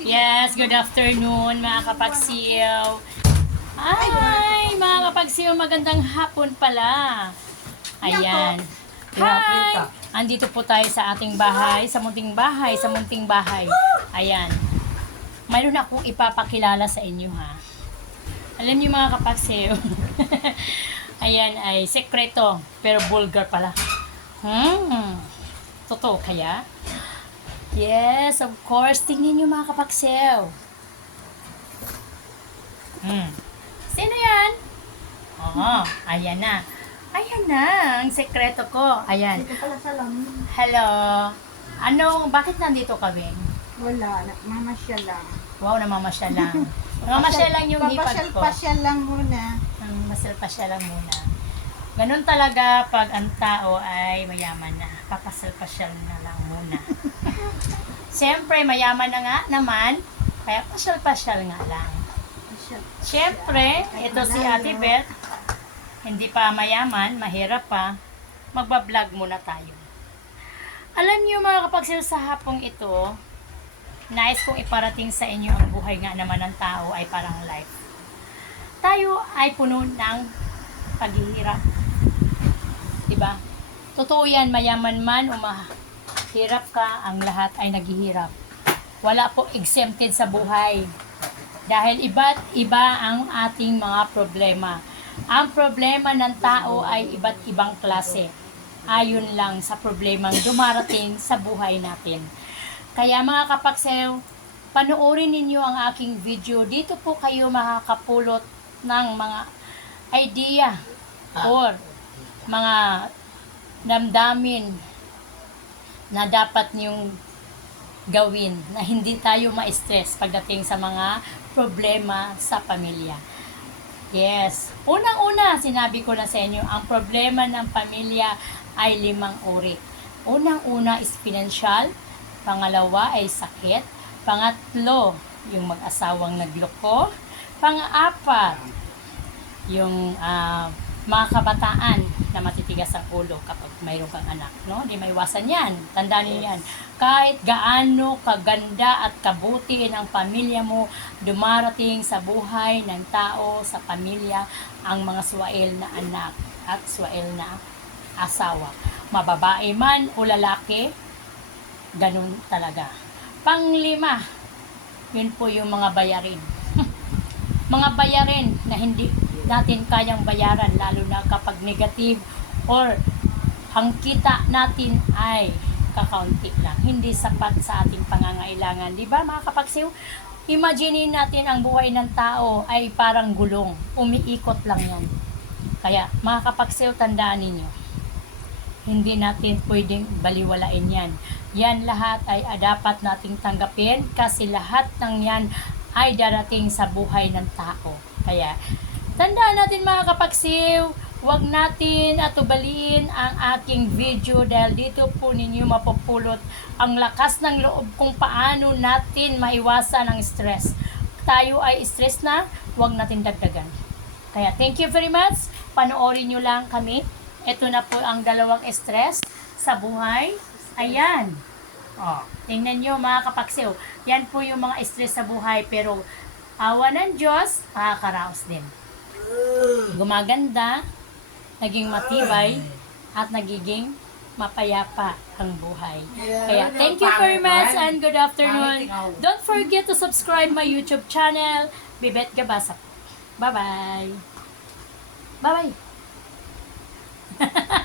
Yes, good afternoon mga kapagsiw. Ay, mga kapagsiw, magandang hapon pala. Ayan. Hi! Andito po tayo sa ating bahay, sa munting bahay, sa munting bahay. Ayan. Mayroon akong ipapakilala sa inyo ha. Alam niyo mga kapagsiw. Ayan ay sekreto, pero vulgar pala. Hmm. Totoo kaya? Yes, of course. Tingnan niyo mga kapaksew. Hmm. Sino yan? Oo, ayan na. Ayan na, ang sekreto ko. Ayan. Dito pala sa lang. Hello. Ano, bakit nandito kami? Wala, na- mamasyal lang. Wow, namamasyal lang. Namamasyal lang yung hipag ko. Papasyal lang muna. Ang masalpasya lang muna. Ganun talaga pag ang tao ay mayaman na. Papasalpasyal na lang muna. Siyempre, mayaman na nga naman. Kaya pasyal-pasyal nga lang. Siyempre, ito si Ate Beth. Hindi pa mayaman, mahirap pa. Magbablog muna tayo. Alam niyo mga kapagsil sa hapong ito, nais kong iparating sa inyo ang buhay nga naman ng tao ay parang life. Tayo ay puno ng paghihirap. Diba? Totoo yan, mayaman man o mahirap ka, ang lahat ay naghihirap. Wala po exempted sa buhay. Dahil iba't iba ang ating mga problema. Ang problema ng tao ay iba't ibang klase. Ayon lang sa problemang dumarating sa buhay natin. Kaya mga kapaksew, panoorin ninyo ang aking video. Dito po kayo makakapulot ng mga idea or mga damdamin na dapat niyong gawin na hindi tayo ma-stress pagdating sa mga problema sa pamilya. Yes. Unang-una, sinabi ko na sa inyo, ang problema ng pamilya ay limang uri. Unang-una is financial, pangalawa ay sakit, pangatlo, yung mag-asawang nagloko, pang-apat, yung ah, mga kabataan na matitigas ang ulo kapag mayroon kang anak, no? Di may iwasan yan. Tandaan niyo yan. Kahit gaano kaganda at kabuti ng pamilya mo, dumarating sa buhay ng tao, sa pamilya, ang mga swael na anak at swael na asawa. Mababae man o lalaki, ganun talaga. Panglima, yun po yung mga bayarin mga bayarin na hindi natin kayang bayaran lalo na kapag negative or ang kita natin ay kakaunti lang. Hindi sapat sa ating pangangailangan. Di ba mga kapagsiw? Imagine natin ang buhay ng tao ay parang gulong. Umiikot lang yan. Kaya mga kapagsiw, tandaan ninyo. Hindi natin pwedeng baliwalain yan. Yan lahat ay dapat nating tanggapin kasi lahat ng yan ay darating sa buhay ng tao. Kaya, tandaan natin mga kapagsiw, huwag natin atubaliin ang aking video dahil dito po ninyo mapupulot ang lakas ng loob kung paano natin maiwasan ang stress. Tayo ay stress na, huwag natin dagdagan. Kaya thank you very much. Panoorin nyo lang kami. Ito na po ang dalawang stress sa buhay. Ayan. Oh, tingnan nyo mga kapaksew. Yan po yung mga stress sa buhay pero awa ng Diyos, makakaraos din. Gumaganda, naging matibay, at nagiging mapayapa ang buhay. Kaya thank you very much and good afternoon. Don't forget to subscribe my YouTube channel, Bibet Gabasa. Bye-bye. Bye-bye.